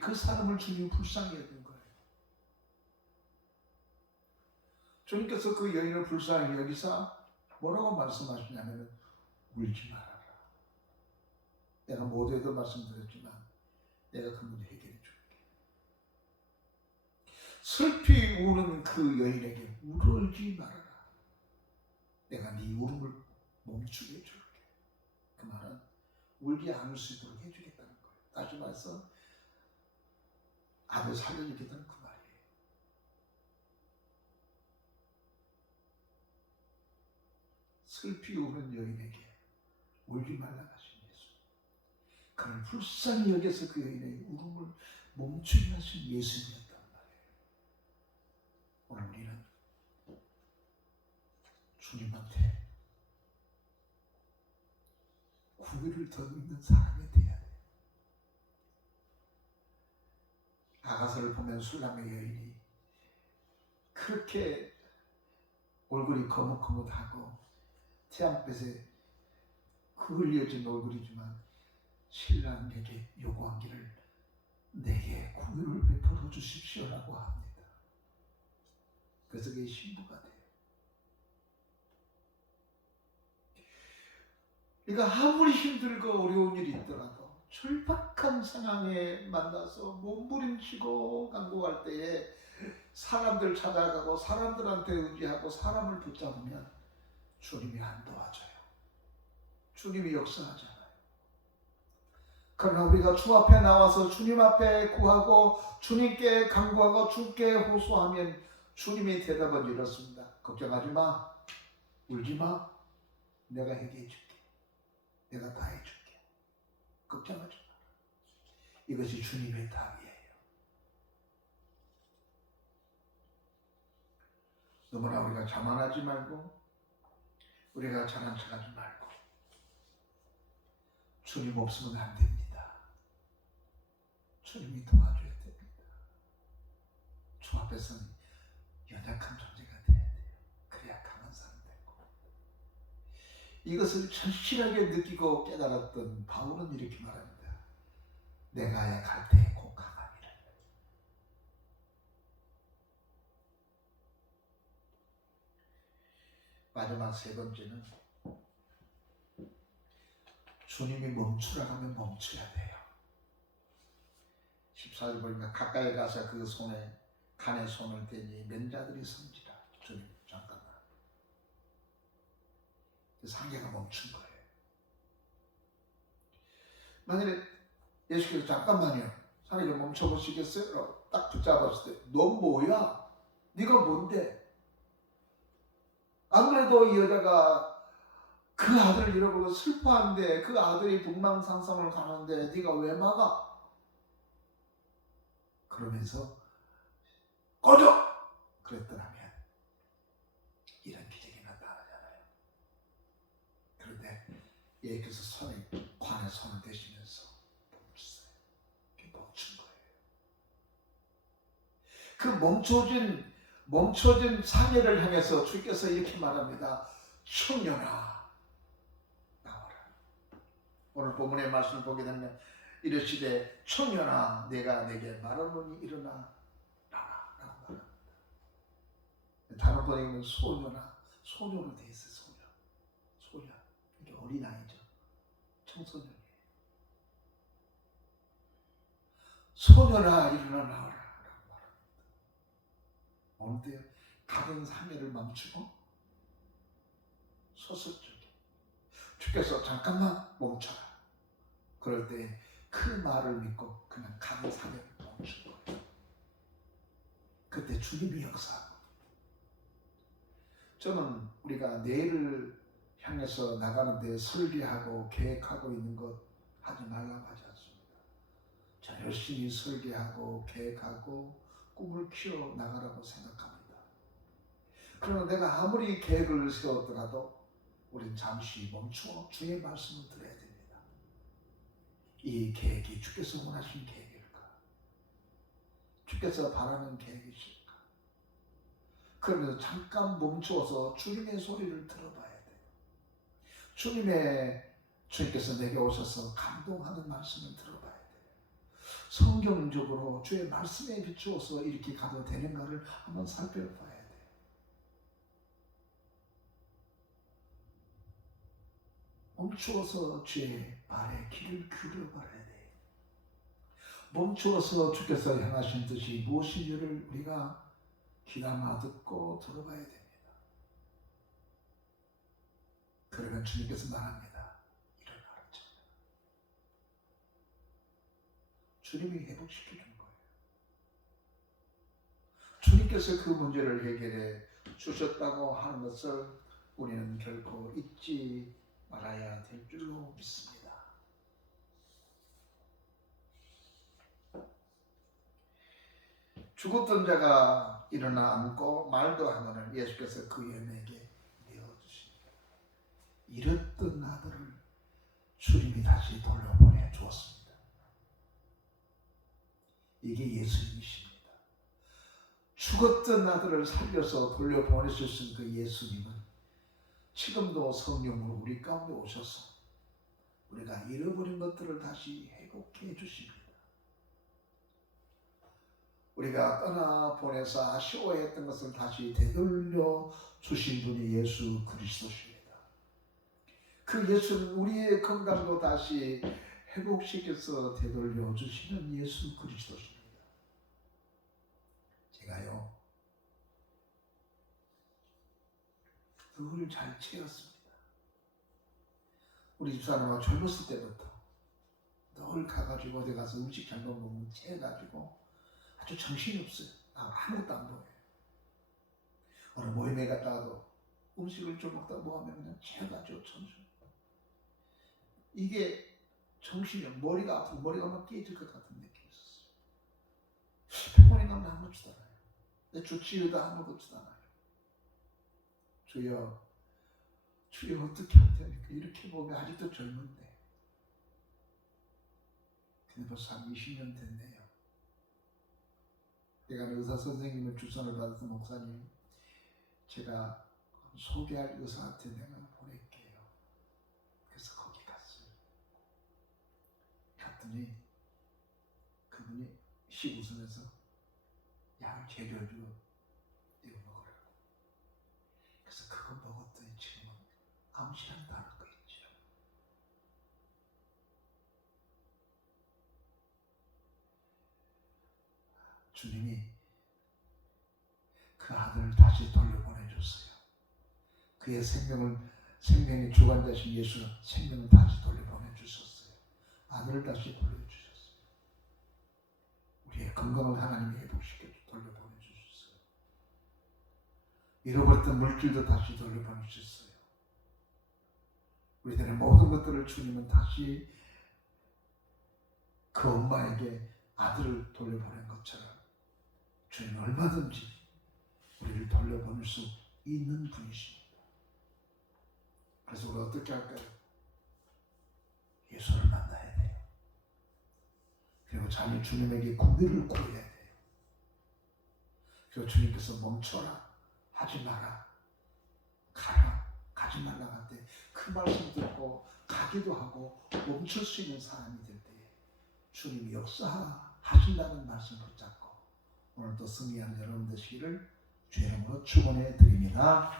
그 사람을 주님 불쌍히 여긴 거예요. 주님께서 그 여인을 불쌍히 여기사 뭐라고 말씀하시냐면 울지 말아라. 내가 모두에도 말씀드렸지만 내가 그 문제 해결해 줄게. 슬피 우는 그 여인에게 울지 말아라. 내가 네 울음을 멈추게 해줄게. 그 말은 울지 않을 수 있도록 해주겠다는 거예요. 다시 말해서 아들 살려주겠다는 그 말이에요. 슬피 우는 여인에게 울지 말라 하신 예수. 그를 불쌍히 여겨서 그 여인의 울음을 멈추게 하신 예수님이었단 말이에요. 오늘 우리는 주님한테 구유를 더 믿는 사람이 돼야 돼요. 아가서를 보면 술람의 여인이 그렇게 얼굴이 거뭇거뭇하고 태양빛에 그을려진 얼굴이지만 신랑에게 요구하기를 내게 구유를 베풀어 주십시오라고 합니다. 그래서 그게 신부가 돼요. 그러니까 아무리 힘들고 어려운 일이 있더라도 절박한 상황에 만나서 몸부림치고 간구할 때에 사람들 찾아가고 사람들한테 의지하고 사람을 붙잡으면 주님이 안 도와줘요. 주님이 역사하잖아요. 그러나 우리가 주 앞에 나와서 주님 앞에 구하고 주님께 간구하고 주께 호소하면 주님의 대답은 이렇습니다. 걱정하지 마. 울지 마. 내가 해결해 줄게. 내가 다 해줄게. 걱정하지 마. 이것이 주님의 답이에요. 너무나 우리가 자만하지 말고 우리가 잘난 척하지 말고 주님 없으면 안 됩니다. 주님이 도와줘야 됩니다. 주 앞에서는 연약한 존재가 돼야 돼요. 그래야 강한 사람 되고. 이것을 절실하게 느끼고 깨달았던 바울은 이렇게 말합니다. 내가 약할 때 곧 강함이라. 마지막 세 번째는 주님이 멈추라 하면 멈춰야 돼요. 14절 보니까 가까이 가서 그 손에 간에 손을 대니 맨자들이 섬지라. 주님 잠깐만. 상계가 멈춘 거예요. 만약에 예수께서 잠깐만요. 상계를 멈춰보시겠어요? 라고 딱 붙잡았을 때 넌 뭐야? 네가 뭔데? 아무래도 이 여자가 그 아들을 잃어버리고 슬퍼하는데 그 아들이 분망상성을 가는데 네가 왜 막아? 그러면서 꺼져! 그랬더라면 이런 기적이 나타나잖아요. 그런데 예수께서 손에 관에 손을 대시면서 멈췄어요. 그게 멈춘 거예요. 그 멈춰진 사내를 향해서 주께서 이렇게 말합니다. 청년아 나와라. 오늘 본문의 말씀을 보게 되면 이르시되 청년아 내가 내게 말하노니 일어나 나라 라고 말합니다. 다른 번역은 소녀나 소녀로 되어 있어요. 소녀 이게 어린아이죠. 청소년이에요. 소녀나 일어나 나와라 라고 말합니다. 어느 때 가던 상해를 멈추고 소설적인 주께서 잠깐만 멈춰라. 그럴 때 그 말을 믿고 그냥 가는 상해를 멈춘 거예요. 그때 주님이 역사하고 저는 우리가 내일을 향해서 나가는데 설계하고 계획하고 있는 것 하지 말라고 하지 않습니다. 저 열심히 설계하고 계획하고 꿈을 키워 나가라고 생각합니다. 그러나 내가 아무리 계획을 세웠더라도 우린 잠시 멈추어 주의 말씀을 들어야 됩니다. 이 계획이 주께서 원하신 계획일까? 주께서 바라는 계획이실까? 그러면서 잠깐 멈추어서 주님의 소리를 들어봐야 돼요. 주님께서 내게 오셔서 감동하는 말씀을 들어봐야 돼요. 성경적으로 주의 말씀에 비추어서 이렇게 가도 되는가를 한번 살펴봐야 돼요. 멈추어서 주의 발에 귀를 기울여봐야 돼요. 멈추어서 주께서 향하신 뜻이 무엇인지를 우리가 귀담아 듣고 들어봐야 됩니다. 그러면 주님께서 말합니다. 일어나라. 주님이 회복시켜 준 거예요. 주님께서 그 문제를 해결해 주셨다고 하는 것을 우리는 결코 잊지 말아야 될 줄로 믿습니다. 죽었던 자가 일어나 앉고 말도 하거늘 예수께서 그 여인에게 내어주십니다. 잃었던 아들을 주님이 다시 돌려보내 주었습니다. 이게 예수님이십니다. 죽었던 아들을 살려서 돌려보내주신 그 예수님은 지금도 성령으로 우리 가운데 오셔서 우리가 잃어버린 것들을 다시 회복해 주십니다. 우리가 떠나보내서 아쉬워했던 것을 다시 되돌려 주신 분이 예수 그리스도십니다. 그 예수는 우리의 건강도 다시 회복시켜서 되돌려 주시는 예수 그리스도십니다. 제가요 늘 잘 채웠습니다. 우리 집사람과 젊었을 때부터 늘 가가지고 어디 가서 음식 잘못 먹으면 채가지고 아주 정신이 없어요. 아무것도 안 보여요. 어느 모임에 갔다가도 음식을 좀 먹다 뭐하면 그냥 채가지고 천천히. 이게 정신이 머리가 아프고 머리가 막 깨질 것 같은 느낌이 있었어요. 병원에 가면 아무렇지도 않아요. 내 주치의도 아무렇지도 않아요. 주여 어떻게 하면 됩니까? 이렇게 보면 아직도 젊은데. 근데 벌써 한 20년 됐네요. 내가 의사 선생님을 추천을 받아서 목사님 제가 소개할 의사한테 내가 보낼게요. 그래서 거기 갔어요. 갔더니 그분이 씩 웃으면서 약을 제조해주고 이거 먹으라고. 그래서 그거 먹었더니 지금은 아무 시간도 안 하고 있죠. 주님이 그 아들을 다시 돌려보내줬어요. 그의 생명의 주관자신 예수 생명을 다시 돌려보내주셨어요. 아들을 다시 돌려주셨어요. 우리의 건강을 하나님이 회복시켜 돌려보내주셨어요. 잃어버렸던 물질도 다시 돌려보내주셨어요. 우리들의 모든 것들을 주님은 다시 그 엄마에게 아들을 돌려보낸 것처럼 주님은 얼마든지 우리를 돌려보낼 수 있는 분이십니다. 그래서 우리 어떻게 할까요? 예수를 만나야 돼요. 그리고 자기 주님에게 구비를 구해야 돼요. 그리고 주님께서 멈춰라, 하지 마라, 가라, 가지 말라 할 때 그 말씀 듣고 가기도 하고 멈출 수 있는 사람이 될 때에 주님이 역사하신다는 말씀을 붙잡고 오늘도 승리한 여러분 되시기를 주의 이름으로 축원해 드립니다.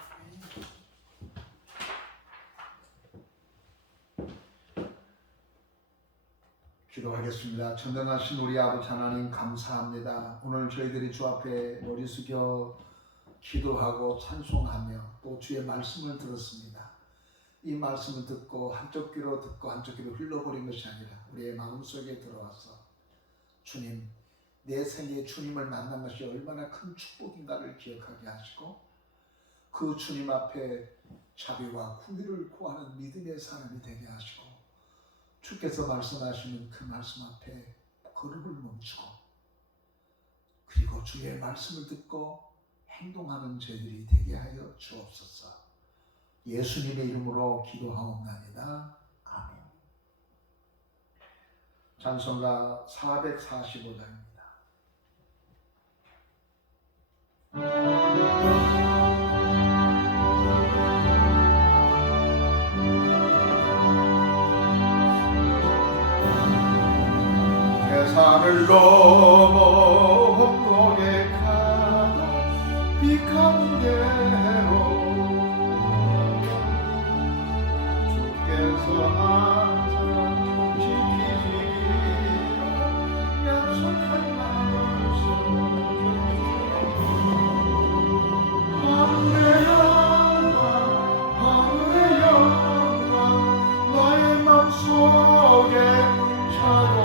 기도하겠습니다. 전능하신 우리 아버지 하나님 감사합니다. 오늘 저희들이 주 앞에 머리 숙여 기도하고 찬송하며 또 주의 말씀을 들었습니다. 이 말씀을 듣고 한쪽 귀로 듣고 한쪽 귀로 흘러버린 것이 아니라 우리의 마음속에 들어와서 주님, 내 생에 주님을 만난 것이 얼마나 큰 축복인가를 기억하게 하시고 그 주님 앞에 자비와 구위를 구하는 믿음의 사람이 되게 하시고 주께서 말씀하시는 그 말씀 앞에 걸음을 멈추고 그리고 주의 말씀을 듣고 행동하는 저희들이 되게 하여 주옵소서. 예수님의 이름으로 기도하옵나이다. 아멘. 찬송가 445장입니다. 산을 넘어 험곡에 가도 비 가운데로 주께서 항상 지키시기로 약속한 말씀 하늘의 영광 나의 맘속에 차고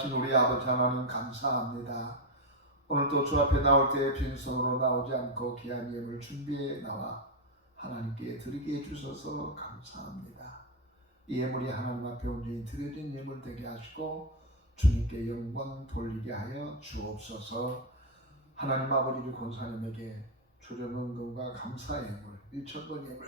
지혜하신 우리 아버지 하나님 감사합니다. 오늘도 주 앞에 나올 때 빈손으로 나오지 않고 귀한 예물 준비해 나와 하나님께 드리게 해주셔서 감사합니다. 이 예물이 하나님 앞에 온전히 드려진 예물 되게 하시고 주님께 영광 돌리게 하여 주옵소서. 하나님 아버지 우리 권사님에게 주려는금과 감사의 예물 1,000번 예물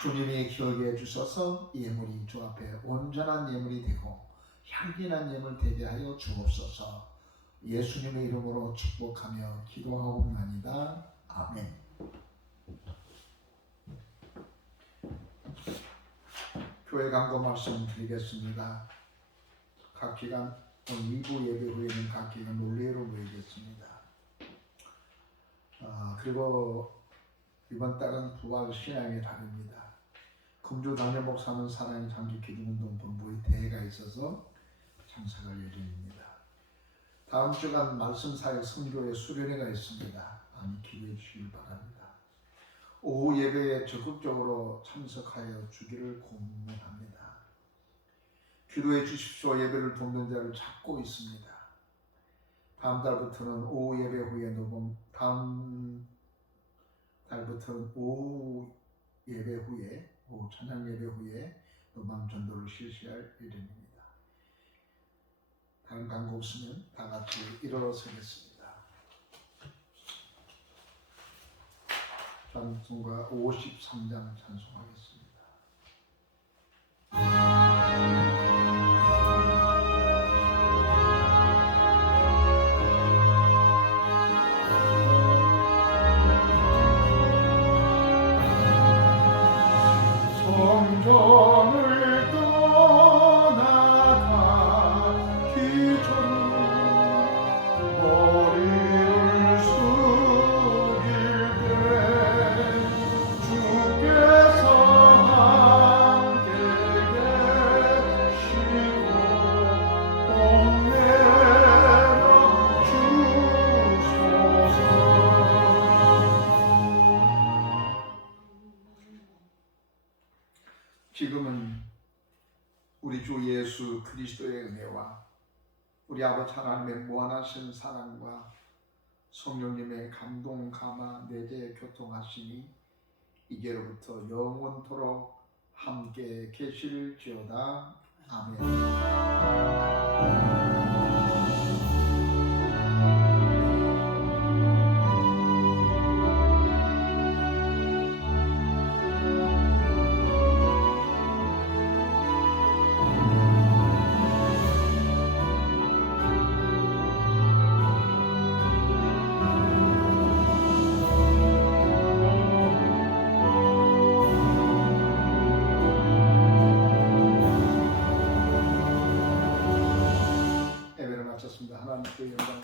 주님이 기억해 주셔서 이 예물이 주 앞에 온전한 예물이 되고 향기난 예물 되게 하여 주옵소서. 예수님의 이름으로 축복하며 기도하옵나이다. 아멘. 교회 광고 말씀 드리겠습니다. 각 기간 2부 예배 후에는 각 기간 논례로 모이겠습니다. 그리고 이번 달은 부활 신앙의 달입니다. 금주 담임 목사는 사랑의 장기 기준운동 본부의 대회가 있어서 참석할 예정입니다. 다음 주간 말씀 사역 선교의 수련회가 있습니다. 많이 기대해 주시길 바랍니다. 오후 예배에 적극적으로 참석하여 주기를 권면합니다. 기도해 주십시오. 예배를 돕는 자를 찾고 있습니다. 다음 달부터는 오후 예배 후에 다음 달부터는 오후 예배 후에 오후 찬양 예배 후에 노방 전도를 실시할 예정입니다. 다른 광고 없으면 다 같이 일어서겠습니다. 찬송가 53장 찬송하겠습니다. 성전을 떠나가기 전 머리를 숙일 때 주께서 함께 계시고 봄내려 주소서. 지금은 우리 주 예수 그리스도의 은혜와 우리 아버지 하나님의 무한하신 사랑과 성령님의 감동 감화 내재 교통하심이 이제로부터 영원토록 함께 계실지어다. 아멘. 예배를 마쳤습니다. 하나님께 영광